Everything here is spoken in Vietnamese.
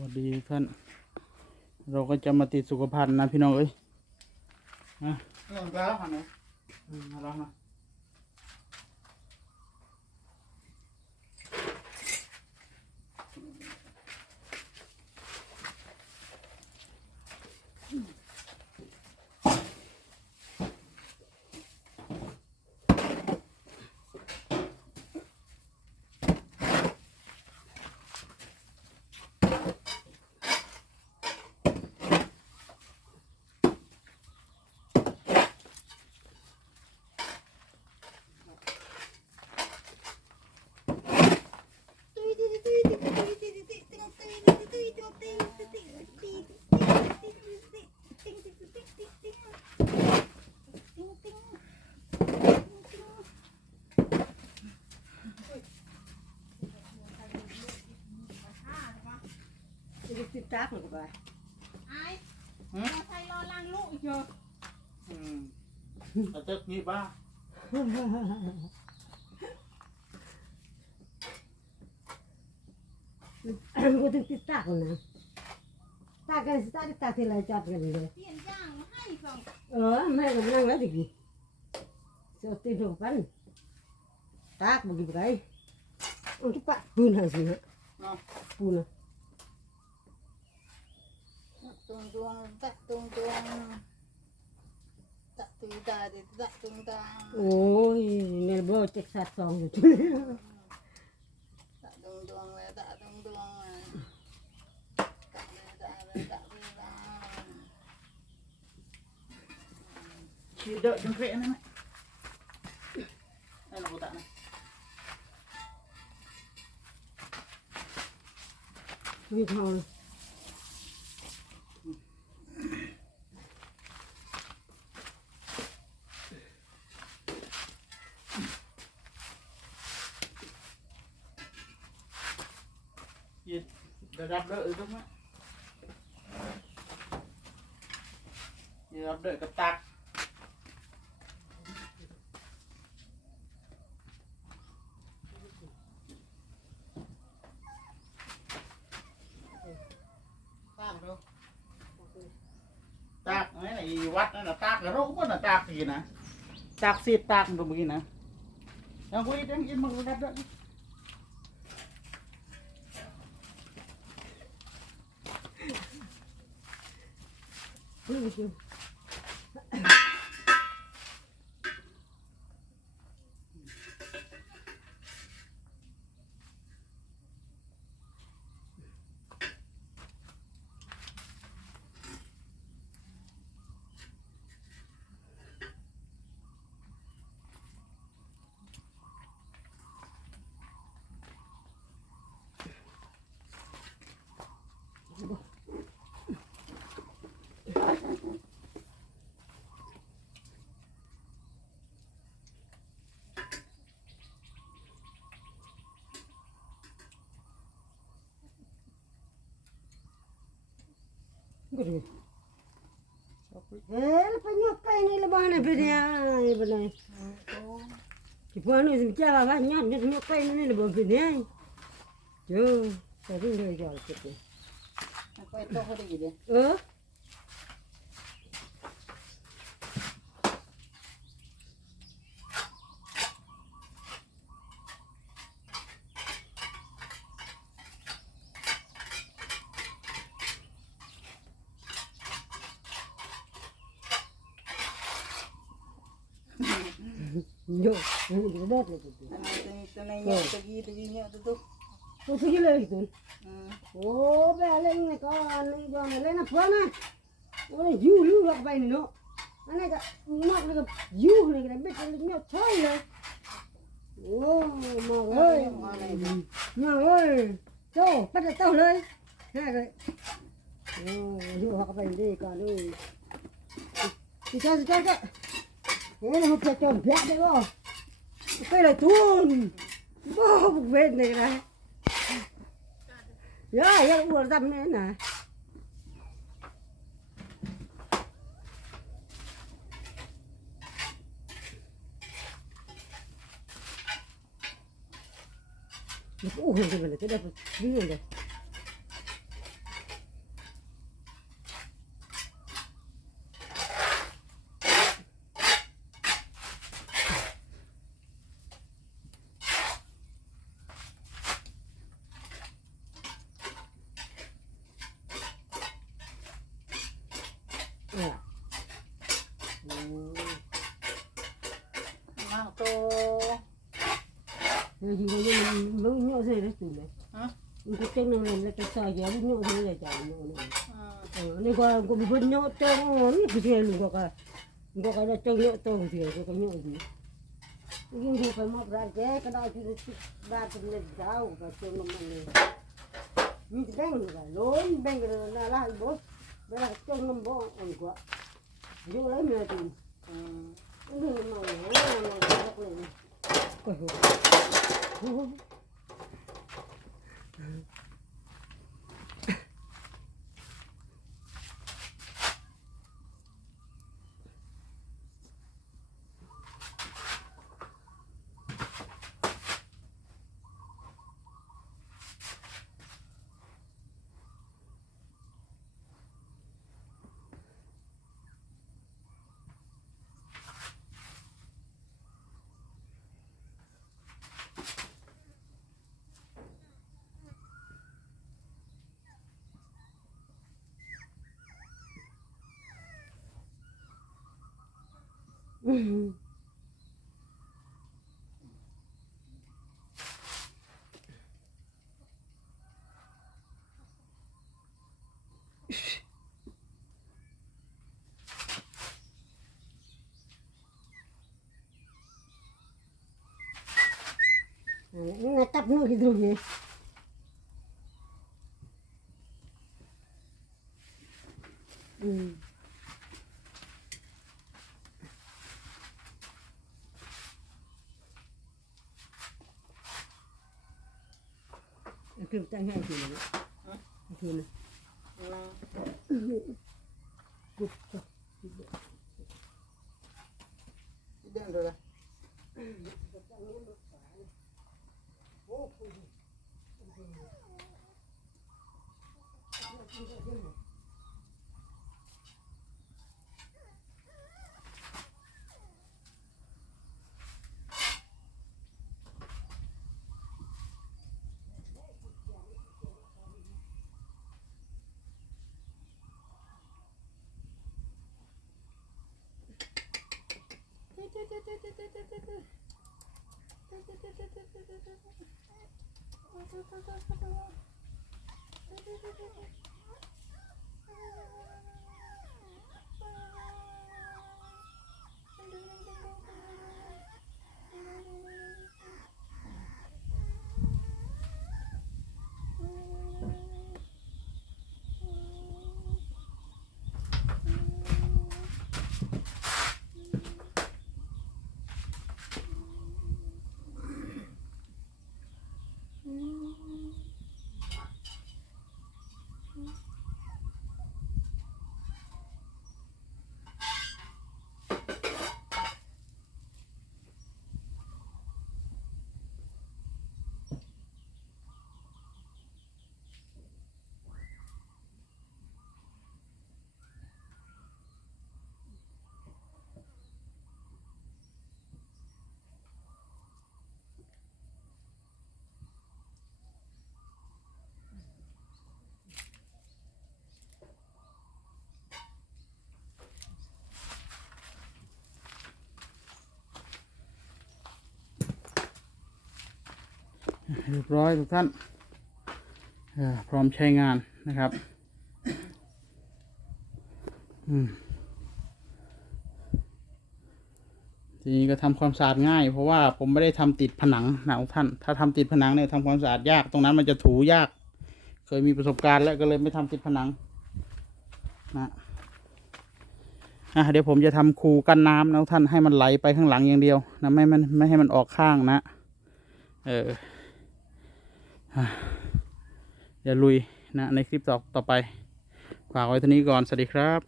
วัสดีท่าน เราก็จะมาติดสุขภัณฑ์นะพี่น้องเอ้ยนะเรื่องแล้วค่ะนะอืมมาแล้วนะ ติดตากหรือเปล่า ไอ้ หืม เราใช้รอล้างลูกอีกเยอะ อืมเอาเจ๊กนี่บ้า กูถึงติดตากนะตากกันสิตากตากที่ไรจัดกันเลย เปลี่ยนย่างมาให้สอง เออแม่ก็นั่งแล้วตะกี้เสียตีนลงกันตากบุกไปอันที่ปะปูนหาสิฮะ เนาะ ปูนอ่ะ ตุงตวงตักตุงตวงตักตุยตาเด็ดตักตุงตา โอ้ยเนลโบเจ็กสัตสองอยู่ ตักตุงตวงเลยตักตุงตวงตักเลยตักเลยตัก รับเดอะอือต้องไหมชีรับเดอะกับตัก ตากดู ตากไอ้ไหนวัดนั่นน่ะตากกระโรกมันน่ะตากสีนะตากสีตากตรงนี้นะยังคุยยังกินมันรับเดอะ นี่คือ ก็ดูเฮ้ยไปยกไปนี่ละบ้านไปเนี่ยไปไหนที่พ่อหนูสิจ้าว่าย้อนยกไปนี่ละบ้านไปเนี่ยเจ้าแต่ที่เดียวจะเก็บ ไปโต๊ะเขาได้ยินเลย เอ 不行 ก็ได้เลยตัว อันนี้ตัวนี้เนี่ยตัวนี้ตัวนี้เนี่ยตัวตุ๊ก ตัว Nyok, nyok di bawah lagi tu. Ito na nyok, tagi, tagi nyok tu tu. Tu sige lagi tu. Oh, baling ni kan, ni jangan lain apa na. Orang you lu lak bayi ni no. Anak kat, nak ni kat you ni kat bet ni nyok cai lah. Oh, mau ơi, mau ơi, cho, bắt được tao lên. Hai rồi. Oh, you lak bayi ni kan, ni. Kita, kita, kita. Thế là hụt chè tròn vẹt đấy bố. Cây là thun. Bố bục vết này này. Dạ, dạ, rồi, em buồn dăm nữa này. Ủa, cái này cái đẹp, cái này. Gì rồi nhưng đấy tụi này Hả? cái chân này là cái sợi gì nó nhọ rồi là chả nhọ này Ờ. này qua cũng bị nhọ cho nó cái gì luôn có cái có cái là cho nhọ to cái gì có nhọ gì nhưng không phải mọc ra cái cái đó thì ra thì lên rau và cho nó mình như thế này là lớn bên cái là là bố bây giờ cho nó bố ăn quá vô lấy mẹ thì Ờ. nó nó nó nó lên coi hồ nó tập cái gì ừ tay ngay thì nó thì nó cục cho tidak ada lah. เ Thank you. เรียบร้อยทุกท่านพร้อมใช้งานนะครับทีนี้ก็ทำความสะอาดง่าย เพราะว่าผมไม่ได้ทำติดผนังนะทุกท่าน ถ้าทำติดผนังเนี่ยทำความสะอาดยากตรงนั้นมันจะถูยาก เคยมีประสบการณ์แล้วก็เลยไม่ทำติดผนังนะอะเดี๋ยวผมจะทำคูกั้นน้ำนะท่านให้มันไหลไปข้างหลังอย่างเดียวนะไม่ไม่ไม่ให้มันออกข้างนะ เออ อย่าลุยนะในคลิปต่อต่อไป ฝากไว้เท่านี้ก่อน สวัสดีครับ